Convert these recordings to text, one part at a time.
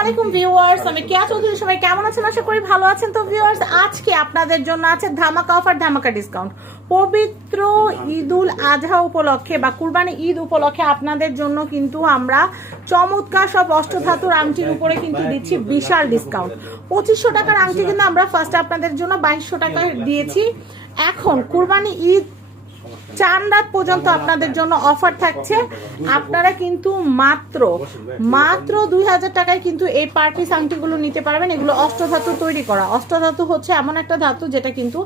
আলাইকুম ভিউয়ার্স, আমি কেয়া চৌধুরী, সবাই কেমন আছেন? আশা করি ভালো আছেন। তো ভিউয়ার্স, আজকে আপনাদের জন্য আছে ধামাকা অফার, ধামাকা ডিসকাউন্ট পবিত্র ঈদুল আজহা উপলক্ষে বা কুরবানি ঈদ উপলক্ষে আপনাদের জন্য কিন্তু আমরা চমৎকার সব অষ্টধাতুর আংটির উপরে কিন্তু দিচ্ছি বিশাল ডিসকাউন্ট পঁচিশশো টাকার আংটি কিন্তু আমরা ফার্স্ট আপনাদের জন্য বাইশশো টাকা দিয়েছি। এখন কুরবানি ঈদ চার রাত পর্যন্ত আপনাদের জন্য অফার থাকছে। আপনারা কিন্তু মাত্র মাত্র দুই হাজার টাকায় কিন্তু এই পার্টি আংটিগুলো নিতে পারবেন। এগুলো অষ্টধাতু তৈরি করা। অষ্টধাতু হচ্ছে এমন একটা ধাতু যেটা কিন্তু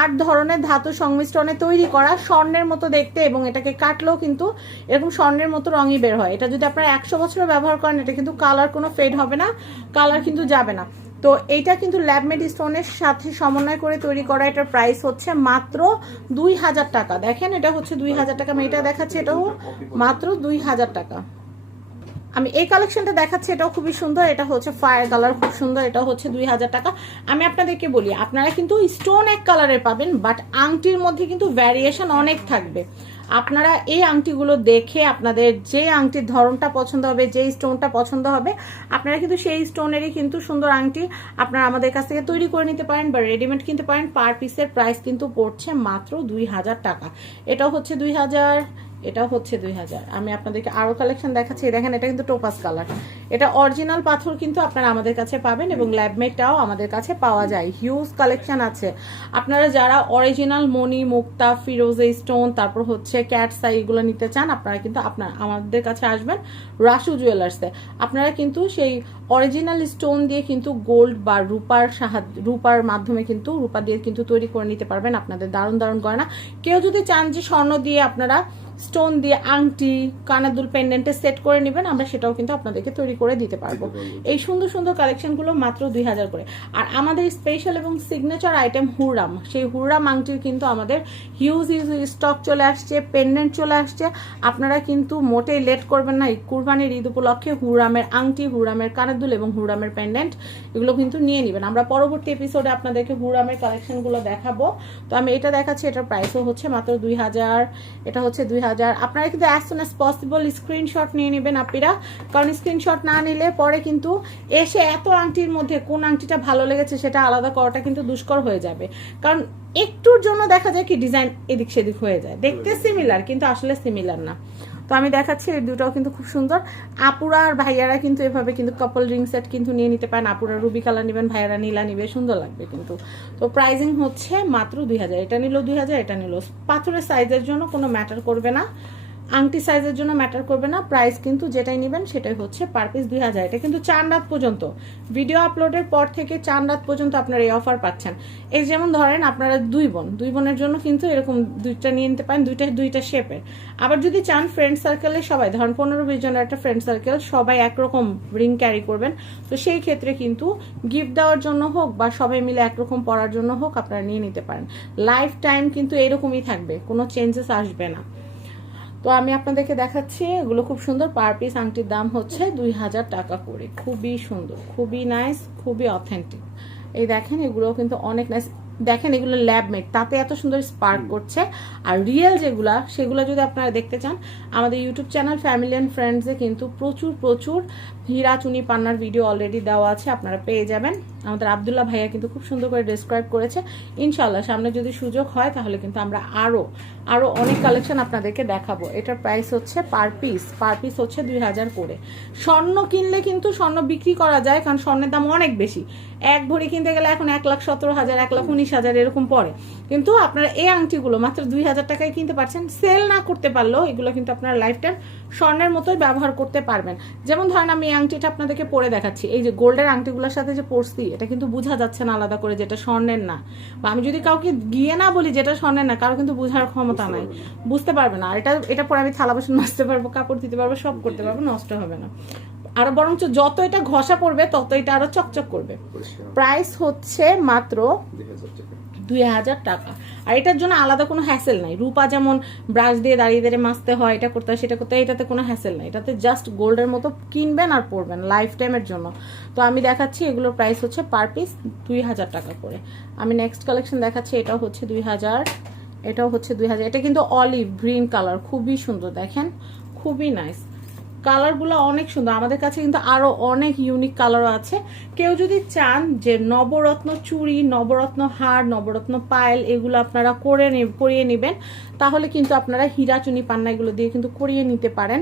আট ধরনের ধাতু সংমিশ্রণে তৈরি করা। স্বর্ণের মতো দেখতে এবং এটাকে কাটলেও কিন্তু এরকম স্বর্ণের মতো রঙই বের হয়। এটা যদি আপনারা একশো বছরে ব্যবহার করেন, এটা কিন্তু কালার কোনো ফেড হবে না। কালার কিন্তু যাবে না। তো এইটা কিন্তু ল্যাবমেড স্টোনের সাথে সমন্বয় করে তৈরি করা এটার প্রাইস হচ্ছে মাত্র দুই হাজার টাকা। দেখেন, এটা হচ্ছে দুই হাজার টাকা, আমি এটা দেখাচ্ছি, এটাও মাত্র দুই হাজার টাকা। আমি এই কালেকশনটা দেখাচ্ছি, এটাও খুবই সুন্দর, এটা হচ্ছে ফায়ার কালার খুব সুন্দর এটা হচ্ছে দুই হাজার টাকা। আমি আপনাদেরকে বলি, আপনারা কিন্তু স্টোন এক কালারের পাবেন বাট আংটির মধ্যে কিন্তু ভ্যারিয়েশন অনেক থাকবে। আপনারা এই আংটিগুলো দেখে আপনাদের যে আংটির ধরনটা পছন্দ হবে, যে স্টোনটা পছন্দ হবে, আপনারা কিন্তু সেই স্টোনেরই কিন্তু সুন্দর আংটি আপনারা আমাদের কাছ থেকে তৈরি করে নিতে পারেন বা রেডিমেড কিনতে পারেন। পার পিসের প্রাইস কিন্তু পড়ছে মাত্র দুই হাজার টাকা। এটা হচ্ছে দুই হাজার এটা হচ্ছে দুই হাজার। আমি আপনাদেরকে আরও কালেকশন দেখাচ্ছি। দেখেন, এটা কিন্তু টোপাস কালার এটা অরিজিনাল পাথর কিন্তু আপনারা আমাদের কাছে পাবেন এবং ল্যাবমেটটাও আমাদের কাছে পাওয়া যায়। হিউজ কালেকশন আছে। আপনারা যারা অরিজিনাল মণি, মুক্তা, ফিরোজে স্টোন তারপর হচ্ছে ক্যাট সাই এগুলো নিতে চান, আপনারা কিন্তু আপনার, আমাদের কাছে আসবেন রাসু জুয়েলার্সে আপনারা কিন্তু সেই অরিজিনাল স্টোন দিয়ে কিন্তু গোল্ড বা রূপার সাহায্য, রূপার মাধ্যমে কিন্তু, রূপা দিয়ে কিন্তু তৈরি করে নিতে পারবেন। আপনাদের দারুণ দারুণ গয়না। কেউ যদি চান যে স্বর্ণ দিয়ে আপনারা স্টোন দিয়ে আংটি কানাদুল পেন্ডেন্টে সেট করে নেবেন আমরা সেটাও কিন্তু আপনাদেরকে তৈরি করে দিতে পারব। এই সুন্দর সুন্দর কালেকশনগুলো মাত্র দুই হাজার করে। আর আমাদের স্পেশাল এবং সিগনেচার আইটেম হুররাম। সেই হুররাম আংটির কিন্তু আমাদের হিউজ হিউজ স্টক চলে আসছে পেন্ডেন্ট চলে আসছে। আপনারা কিন্তু মোটেই লেট করবেন না। এই কুরবানির ঈদ উপলক্ষে হুরামের আংটি হুরামের কানাদুল এবং হুরামের পেন্ডেন্ট এগুলো কিন্তু নিয়ে নেবেন। আমরা পরবর্তী এপিসোডে আপনাদেরকে হুরামের কালেকশনগুলো দেখাবো। তো আমি এটা দেখাচ্ছি এটার প্রাইসও হচ্ছে মাত্র দুই হাজার এটা হচ্ছে দুই হাজার। আপনারা কিন্তু as soon as possible screenshot নিয়ে নেবেন আপনারা কারণ স্ক্রিনশট না নিলে পরে কিন্তু এসে এত আংটির মধ্যে কোন আংটিটা ভালো লেগেছে সেটা আলাদা করাটা কিন্তু দুষ্কর হয়ে যাবে। কারণ একটুর জন্য দেখা যায় কি ডিজাইন এদিক সেদিক হয়ে যায়। দেখতে সিমিলার কিন্তু আসলে সিমিলার না। তো আমি দেখাচ্ছি, এই দুটাও কিন্তু খুব সুন্দর। আপুরা আর ভাইয়ারা কিন্তু এভাবে কিন্তু কাপল রিং সেট কিন্তু নিয়ে নিতে পারেন। আপুরা রুবি কালার নেবেন, ভাইয়ারা নীলা নিবে, সুন্দর লাগবে কিন্তু। তো প্রাইজিং হচ্ছে মাত্র দুই হাজার। এটা নিল দুই হাজার, এটা নিল। পাথরের সাইজের জন্য কোনো ম্যাটার করবে না। আংটি সাইজের জন্য ম্যাটার করবে না, প্রাইস কিন্তু যেটাই নেবেন সেটাই হচ্ছে পার পিস দুই হাজার। এটা কিন্তু চার রাত পর্যন্ত। ভিডিও আপলোডের পর থেকে চার রাত পর্যন্ত আপনারা এই অফার পাচ্ছেন। এই যেমন ধরেন আপনারা দুই বোন, দুই বোনের জন্য কিন্তু এরকম দুইটা নিয়ে নিতে পারেন, দুইটা দুইটা শেপের আবার যদি চান ফ্রেন্ড সার্কেলে সবাই, ধরেন পনেরো বিশ জনের একটা ফ্রেন্ড সার্কেল সবাই একরকম রিং ক্যারি করবেন। তো সেই ক্ষেত্রে কিন্তু গিফট দেওয়ার জন্য হোক বা সবাই মিলে একরকম পড়ার জন্য হোক আপনারা নিয়ে নিতে পারেন। লাইফ টাইম কিন্তু এরকমই থাকবে, কোনো চেঞ্জেস আসবে না। তো আমি আপনাদেরকে দেখাচ্ছি এগুলো খুব সুন্দর। পার পিস আংটির দাম হচ্ছে দুই হাজার টাকা করে। খুবই সুন্দর খুবই নাইস খুবই অথেন্টিক। এই দেখেন এগুলো কিন্তু অনেক নাইস। দেখেন এগুলো ল্যাবমেড তাতে এত সুন্দর স্পার্ক করছে। আর রিয়েল যেগুলা সেগুলো যদি আপনারা দেখতে চান আমাদের ইউটিউব চ্যানেল ফ্যামিলি অ্যান্ড ফ্রেন্ডসে কিন্তু প্রচুর প্রচুর হীরা চুনি পান্নার ভিডিও অলরেডি দেওয়া আছে আপনারা পেয়ে যাবেন। আমাদের আবদুল্লাহ ভাইয়া কিন্তু খুব সুন্দর করে ডিসক্রাইব করেছে। ইনশাল্লাহ সামনে যদি সুযোগ হয়, তাহলে কিন্তু আমরা আরও আরও অনেক কালেকশন আপনাদেরকে দেখাবো। এটার প্রাইস হচ্ছে পার পিস পার পিস হচ্ছে দুই হাজার করে। স্বর্ণ কিনলে কিন্তু স্বর্ণ বিক্রি করা যায়, কারণ স্বর্ণের দাম অনেক বেশি। এক ভরি কিনতে গেলে এখন এক লাখ সতেরো হাজার, এক লাখ উনিশ হাজার এরকম পড়ে। কিন্তু আপনারা এই আংটিগুলো মাত্র দুই হাজার টাকায় কিনতে পারছেন সেল না করতে পারলেও এগুলো কিন্তু আপনারা লাইফ টাইম স্বর্ণের মতোই ব্যবহার করতে পারবেন। যেমন ধরেন আমি এই আংটিটা আপনাদেরকে পরে দেখাচ্ছি। এই যে গোল্ডের আংটিগুলোর সাথে যে পরছি এটা কিন্তু বোঝা যাচ্ছে না আলাদা করে যেটা স্বর্ণের না। বা আমি যদি কাউকে গিয়ে না বলি যেটা স্বর্ণের না কারও কিন্তু বোঝার ক্ষমতা নাই। বুঝতে পারবে না। আর এটা এটা পরে আমি থালা বাসন মাজতে পারব কাপড় দিতে পারব সব করতে পারব নষ্ট হবে না। আরও বরঞ্চ যত এটা ঘষা পড়বে তত এটা আরও চকচক করবে। প্রাইস হচ্ছে মাত্র দুই হাজার টাকা। আর এটার জন্য আলাদা কোনো হ্যাসেল নাই। রূপা যেমন ব্রাশ দিয়ে দাঁড়িয়ে দাঁড়িয়ে মাছতে হয়, এটা করতে হয়, সেটা করতে হয়, এটাতে কোনো হ্যাসেল নাই। এটাতে জাস্ট গোল্ডের মতো কিনবেন আর পরবেন লাইফ টাইমের জন্য। তো আমি দেখাচ্ছি এগুলোর প্রাইস হচ্ছে পার পিস দুই হাজার টাকা করে। আমি নেক্সট কালেকশন দেখাচ্ছি, এটাও হচ্ছে দুই হাজার, এটাও হচ্ছে দুই হাজার। এটা কিন্তু অলিভ গ্রিন কালার খুবই সুন্দর দেখেন, খুবই নাইস কালারগুলো অনেক সুন্দর। আমাদের কাছে কিন্তু আরও অনেক ইউনিক কালারও আছে। কেউ যদি চান যে নবরত্ন চুড়ি, নবরত্ন হার, নবরত্ন পায়েল, এগুলো আপনারা করে করিয়ে নেবেন, তাহলে কিন্তু আপনারা হীরা চুনি পান্না এগুলো দিয়ে কিন্তু করিয়ে নিতে পারেন।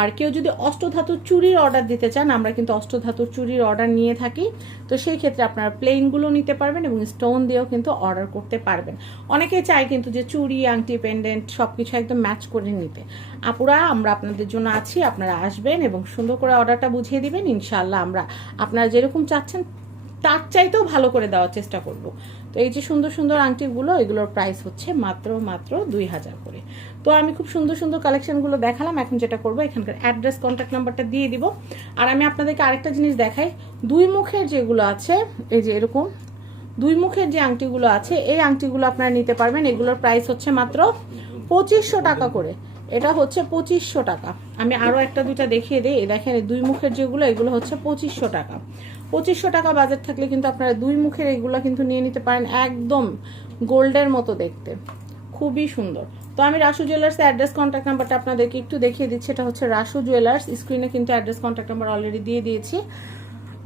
আর কেউ যদি অষ্টধাতুর চুরির অর্ডার দিতে চান, আমরা কিন্তু অষ্টধাতুর চুরির অর্ডার নিয়ে থাকি। তো সেই ক্ষেত্রে আপনারা প্লেনগুলো নিতে পারবেন এবং স্টোন দিয়েও কিন্তু অর্ডার করতে পারবেন। অনেকে চায় কিন্তু যে চুরি আংটি পেন্ডেন্ট সব কিছু একদম ম্যাচ করে নিতে। আপুরা, আমরা আপনাদের জন্য আছি। আপনারা আসবেন এবং সুন্দর করে অর্ডারটা বুঝিয়ে দিবেন ইনশাল্লাহ আমরা আপনারা যেরকম চাচ্ছেন তার চাইতেও ভালো করে দেওয়ার চেষ্টা করব। তো এই যে সুন্দর সুন্দর আংটিগুলো, এগুলোর প্রাইস হচ্ছে মাত্র মাত্র দুই হাজার করে। তো আমি খুব সুন্দর সুন্দর কালেকশনগুলো দেখালাম, এখন যেটা করব, এখানকার অ্যাড্রেস কন্ট্যাক্ট নাম্বারটা দিয়ে দিব। আর আমি আপনাদেরকে আরেকটা জিনিস দেখাই, দুই মুখের যেগুলো আছে, এই যে এরকম, দুই মুখের যে আংটিগুলো আছে, এই আংটিগুলো আপনারা নিতে পারবেন, এগুলোর প্রাইস হচ্ছে মাত্র পঁচিশশো টাকা করে। এটা হচ্ছে পঁচিশশো টাকা। আমি আরও একটা দুইটা দেখিয়ে দিই। দেখেন দুই মুখের যেগুলো, এগুলো হচ্ছে পঁচিশশো টাকা। পঁচিশশো টাকা বাজেট থাকলে কিন্তু আপনারা দুই মুখের এগুলো কিন্তু নিয়ে নিতে পারেন একদম গোল্ডের মতো দেখতে। খুবই সুন্দর। তো আমি রাসু জুয়েলার্স অ্যাড্রেস কন্ট্যাক্ট নাম্বারটা আপনাদেরকে একটু দেখিয়ে দিচ্ছি। এটা হচ্ছে রাসু জুয়েলার্স স্ক্রিনে কিন্তু অ্যাড্রেস কন্ট্যাক্ট নাম্বার অলরেডি দিয়ে দিয়েছি।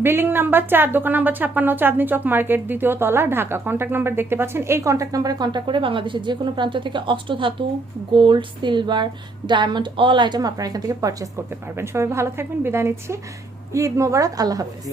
বিলিং নাম্বার চার, দোকান নাম্বার ছাপ্পান্ন, চাঁদনি চক মার্কেট, দ্বিতীয় তলা, ঢাকা। কন্ট্যাক্ট নাম্বার দেখতে পাচ্ছেন। এই কন্ট্যাক্ট নাম্বারে কন্ট্যাক্ট করে বাংলাদেশের যে কোনো প্রান্ত থেকে অষ্টধাতু gold silver diamond all item আপনারা এখান থেকে পারচেস করতে পারবেন। সবাই ভালো থাকবেন। বিদায় নিচ্ছি। ঈদ মোবারক। আল্লাহ হাফিজ।